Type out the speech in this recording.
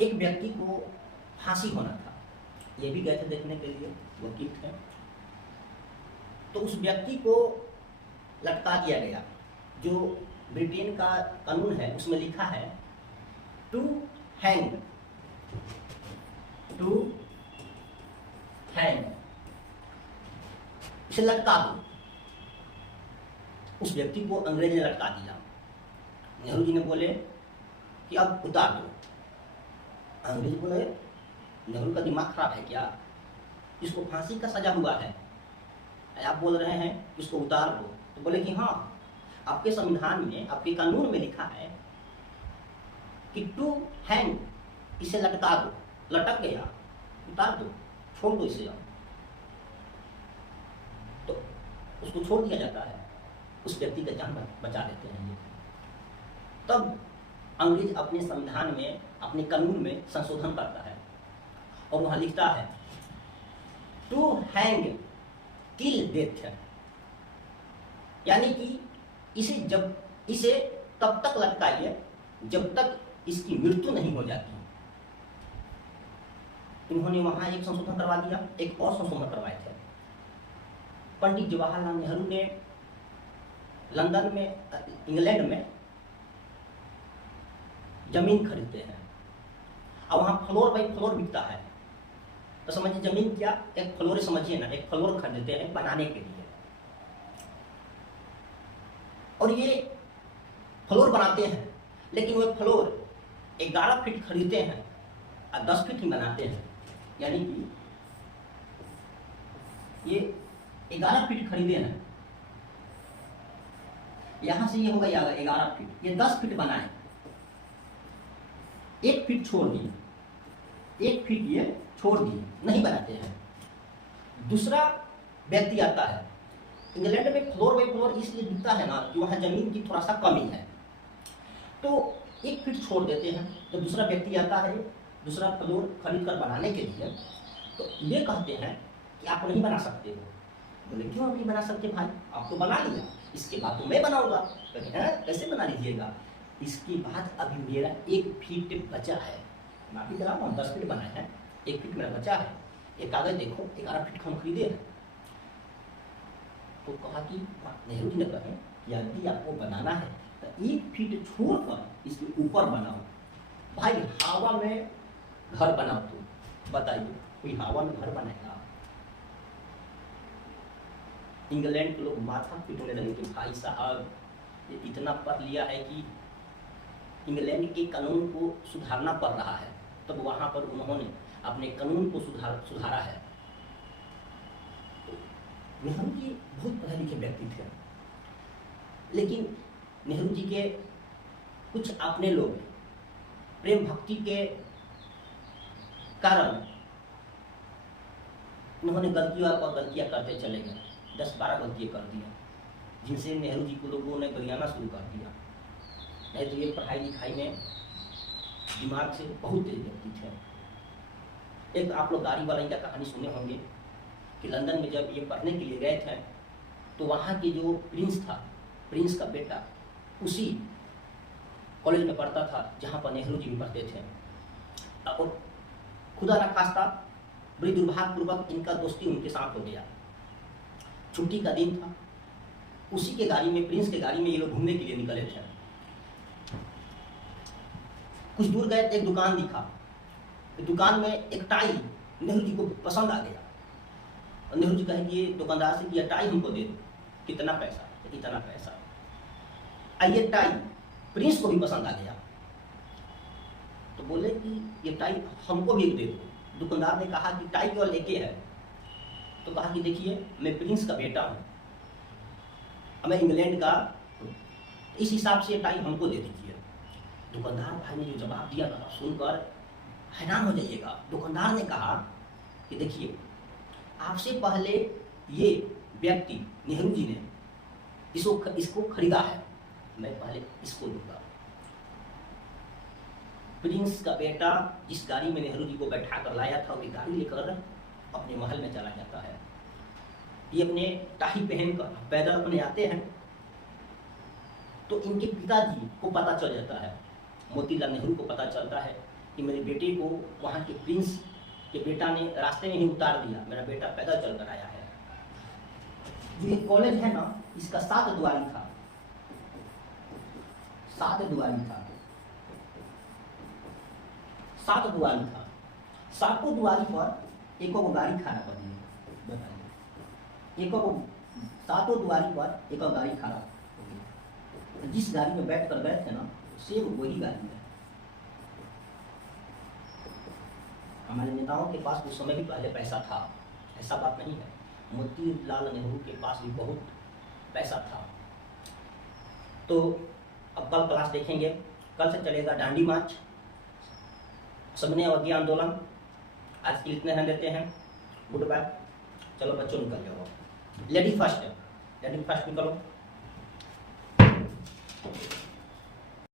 एक व्यक्ति को फांसी होना था, ये भी गए थे देखने के लिए, वकील थे। तो उस व्यक्ति को लटका दिया गया। जो ब्रिटेन का कानून है उसमें लिखा है टू हैंग, टू हैंग, इसे लटका दो। उस व्यक्ति को अंग्रेज ने लटका दिया। नेहरू जी ने बोले कि अब उतार दो। अंग्रेज बोले नेहरू का दिमाग खराब है क्या, इसको फांसी का सजा हुआ है, आप बोल रहे हैं कि इसको उतार दो। तो बोले कि हाँ, आपके संविधान में, आपके कानून में लिखा है कि टू हैंग, इसे लटका दो। लटक गया, उतार दो, छोड़ दो इसे। तो उसको छोड़ दिया जाता है, उस व्यक्ति का जान बचा देते हैं ये। तब अंग्रेज अपने संविधान में, अपने कानून में संशोधन करता है और वहां लिखता है टू हैंग किल डेथ, यानी कि इसे तब तक लटकाइए जब तक इसकी मृत्यु नहीं हो जाती। इन्होंने वहां एक संशोधन करवा दिया, एक और संशोधन करवाए थे। पंडित जवाहरलाल नेहरू ने लंदन में, इंग्लैंड में जमीन खरीदते हैं और वहां फ्लोर बाई फ्लोर बिकता है। तो समझिए जमीन क्या, एक फ्लोर समझिए ना, एक फ्लोर खरीदते हैं बनाने के लिए, और ये फ्लोर बनाते हैं, लेकिन वो फ्लोर 11 फीट खरीदते हैं और 10 फीट ही बनाते हैं। यानी कि ये 11 फीट खरीदे हैं, यहां से ये होगा 11 फीट, ये 10 फीट बनाए, 1 फीट छोड़ दिए, 1 फीट ये छोड़ दिए, नहीं बनाते हैं। दूसरा व्यक्ति आता है, इंग्लैंड में फ्लोर बाई फ्लोर इसलिए दिखता है ना कि वहां जमीन की थोड़ा सा कमी है, तो 1 फीट छोड़ देते हैं। तो दूसरा व्यक्ति आता है दूसरा फ्लोर खरीद कर बनाने के लिए, तो ये कहते हैं कि आप नहीं बना सकते हो। बोले क्यों नहीं बना सकते भाई, आप तो बना लिया, इसके बाद तो मैं बनाऊंगा। कहते हैं कैसे बना लीजिएगा, इसके बाद अभी मेरा 1 फीट बचा है, मैं अभी करा हूँ 10 फीट बनाए हैं, 1 फीट मेरा बचा है, ये कागज देखो 11 फीट हम खरीदे हैं। तो कहा कि नेहरू जी ने कहा यदि आपको बनाना है तो 1 फीट छोड़कर इसके ऊपर बनाओ। भाई हवा में घर बनाओ, तो बताइए कोई हवा में घर बनाएगा? इंग्लैंड के लोग माथा पीटने लगे कि भाई साहब ये इतना पढ़ लिया है कि इंग्लैंड के कानून को सुधारना पड़ रहा है। तब वहां पर उन्होंने अपने कानून को सुधारा है। नेहरू जी बहुत पढ़े लिखे व्यक्ति थे, लेकिन नेहरू जी के कुछ अपने लोग प्रेम भक्ति के कारण उन्होंने गलतियां करते चले गए, 10-12 गलतियां कर दिया, जिनसे नेहरू जी को लोगों ने गरियाना शुरू कर दिया। नहीं तो ये पढ़ाई लिखाई में दिमाग से बहुत तेज व्यक्ति थे। एक आप लोग गाड़ी वाला का कहानी सुने होंगे कि लंदन में जब ये पढ़ने के लिए गए थे, तो वहाँ के जो प्रिंस था, प्रिंस का बेटा उसी कॉलेज में पढ़ता था जहाँ पर नेहरू जी भी पढ़ते थे। और खुदा न खास्ता बड़ी दुर्भाग्यपूर्वक इनका दोस्ती उनके साथ हो गया। छुट्टी का दिन था, उसी के गाड़ी में, प्रिंस के गाड़ी में ये लोग घूमने के लिए निकले थे। कुछ दूर गए, एक दुकान दिखा, दुकान में एक टाई नेहरू जी को पसंद आ गया। और नेहरू जी कहेंगे दुकानदार से कि यह टाई हमको दे दो। कितना पैसा? इतना पैसा। ये टाई प्रिंस को भी पसंद आ गया, तो बोले कि ये टाई हमको भी दे दो। दुकानदार ने कहा कि टाई केवल एक है, तो कहा कि देखिए मैं प्रिंस का बेटा हूँ, मैं इंग्लैंड का, इस हिसाब से टाई हमको दे दीजिए। दुकानदार भाई ने जो जवाब दिया ना, सुनकर हैरान हो जाइएगा। दुकानदार ने कहा कि देखिए आपसे पहले ये व्यक्ति नेहरू जी ने इसको खरीदा है, मैं पहले इसको दूंगा। प्रिंस का बेटा जिस गाड़ी में नेहरू जी को बैठा कर लाया था, वो गाड़ी लेकर अपने महल में चला जाता है। ये अपने टाई पहनकर पैदल अपने आते हैं, तो इनके पिताजी को पता चल जाता है, मोतीलाल नेहरू को पता चलता है कि मेरे बेटे को वहाँ के प्रिंस के बेटा ने रास्ते में ही उतार दिया, मेरा बेटा पैदल चल कर आया है। जो ये कॉलेज है ना, इसका 7 द्वारी था, 7 द्वारी था, 7 द्वारी था। 7 द्वारी पर एक गाड़ी खड़ा कर दी, बताइए, 7 द्वारी पर एक गाड़ी खड़ा हो गई। जिस गाड़ी में बैठ कर गए थे ना, सेम वही गाड़ी है। हमारे नेताओं के पास उस समय भी पहले पैसा था, ऐसा बात नहीं है। मोतीलाल नेहरू के पास भी बहुत पैसा था। तो अब कल क्लास देखेंगे, कल से चलेगा डांडी मार्च, सबने अवधि आंदोलन। आज के इतने हैं देते हैं, गुड बाय। चलो बच्चों निकल जाओ, लेडी फर्स्ट निकलो।